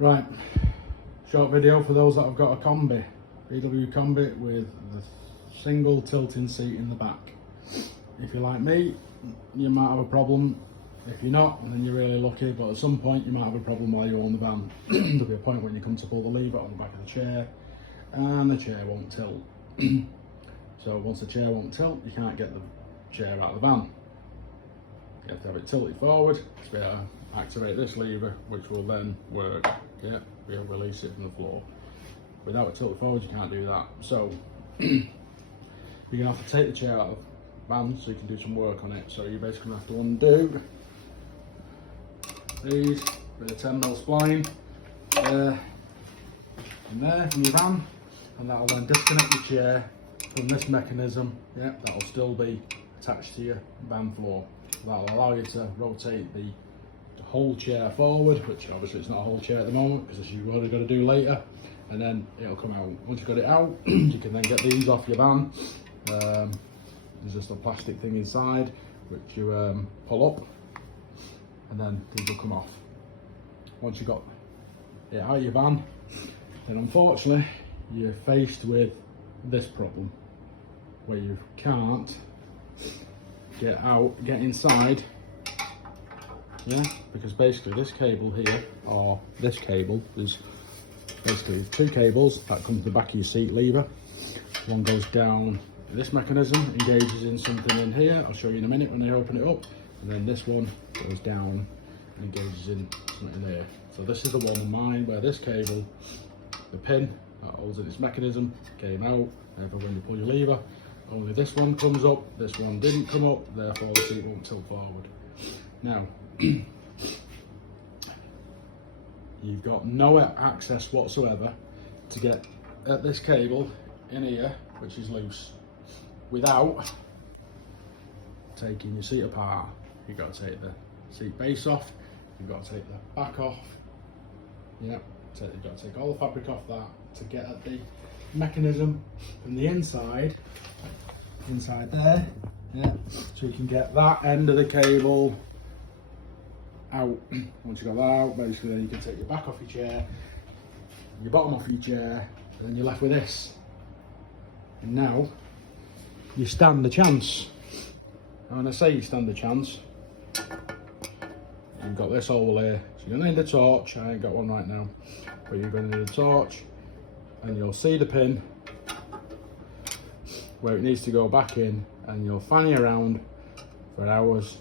Right, short video for those that have got a Kombi, VW Kombi with the single tilting seat in the back. If you're like me, you might have a problem. If you're not, then you're really lucky, but at some point you might have a problem while you're on the van. There'll be a point when you come to pull the lever on the back of the chair and the chair won't tilt. So once the chair won't tilt, you can't get the chair out of the van. You have to have it tilted forward to be able to activate this lever, which will then work. Yeah, we'll release it from the floor. Without it tilted forward, you can't do that. So you're gonna have to take the chair out of the van so you can do some work on it. So you're basically gonna have to undo these with a 10mm spline in there from your van, and that'll then disconnect the chair from this mechanism. Yeah, that'll still be attached to your van floor. That'll allow you to rotate the whole chair forward, which obviously it's not a whole chair at the moment because you've already got to do later, and then it'll come out. Once you've got it out, you can then get these off your van. There's just a plastic thing inside which you pull up, and then these will come off. Once you've got it out of your van, then unfortunately you're faced with this problem where you can't get inside. Yeah, because basically this cable here, or this cable, is basically two cables that come to the back of your seat lever. One goes down this mechanism, engages in something in here, I'll show you in a minute when I open it up, and then this one goes down and engages in something there. So this is the one on mine where this cable, the pin that holds in this mechanism, came out. Therefore when you pull your lever, only this one comes up, this one didn't come up, therefore the seat won't tilt forward. Now, you've got no access whatsoever to get at this cable in here, which is loose, without taking your seat apart. You've got to take the seat base off, you've got to take the back off. Yeah, you've got to take all the fabric off that to get at the mechanism from the inside there. Yeah, so you can get that end of the cable out. Once you've got that out, basically then you can take your back off your chair, your bottom off your chair, and then you're left with this. And now you stand a chance. And when I say you stand a chance, you've got this hole here, so you're gonna need a torch. I ain't got one right now, but you're gonna need a torch, and you'll see the pin where it needs to go back in, and you'll fanny around for hours.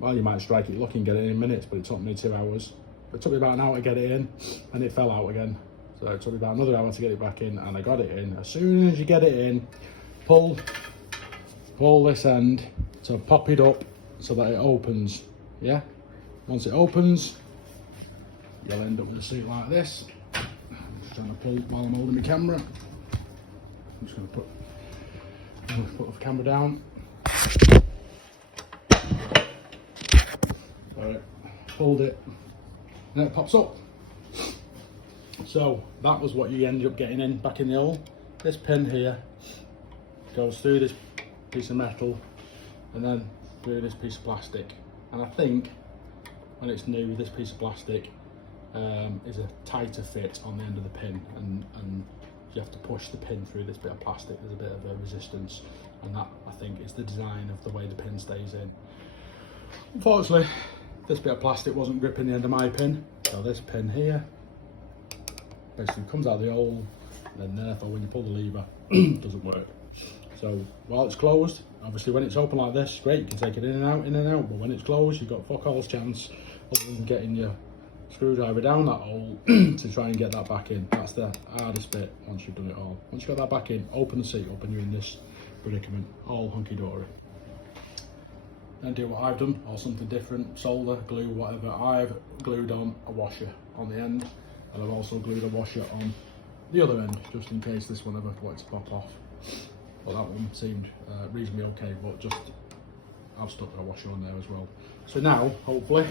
Well, you might strike it lucky and get it in minutes, but it took me 2 hours. It took me about an hour to get it in, and it fell out again. So it took me about another hour to get it back in, and I got it in. As soon as you get it in, pull this end to pop it up so that it opens. Yeah? Once it opens, you'll end up with a seat like this. I'm just trying to pull while I'm holding the camera. I'm just going to put the camera down. Alright, hold it, and it pops up. So that was what you ended up getting in back in the hole. This pin here goes through this piece of metal and then through this piece of plastic. And I think when it's new, this piece of plastic is a tighter fit on the end of the pin, and you have to push the pin through this bit of plastic. There's a bit of a resistance, and that I think is the design of the way the pin stays in. Unfortunately, this bit of plastic wasn't gripping the end of my pin, so this pin here basically comes out of the hole, and then therefore when you pull the lever, it doesn't work. So while it's closed, obviously when it's open like this, great, you can take it in and out, but when it's closed, you've got fuck all's chance other than getting your screwdriver down that hole to try and get that back in. That's the hardest bit once you've done it all. Once you've got that back in, open the seat up and you're in this predicament, all hunky-dory. Then do what I've done, or something different, solder, glue, whatever. I've glued on a washer on the end, and I've also glued a washer on the other end, just in case this one ever wanted to pop off. But that one seemed reasonably okay, but just I've stuck a washer on there as well. So now, hopefully,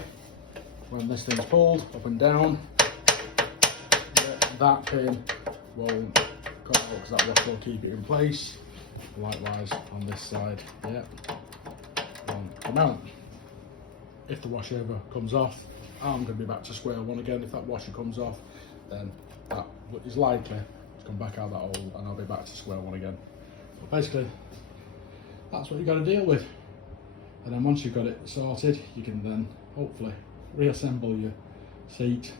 when this thing's pulled up and down, that pin won't come out because that washer will keep it in place. Likewise on this side, yeah, won't come out. If the washer ever comes off, I'm going to be back to square one again. If that washer comes off, then that is likely to come back out that hole and I'll be back to square one again. But basically, that's what you've got to deal with. And then once you've got it sorted, you can then hopefully reassemble your seat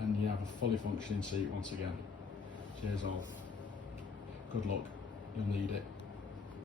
and you have a fully functioning seat once again. Cheers all. Good luck. You'll need it.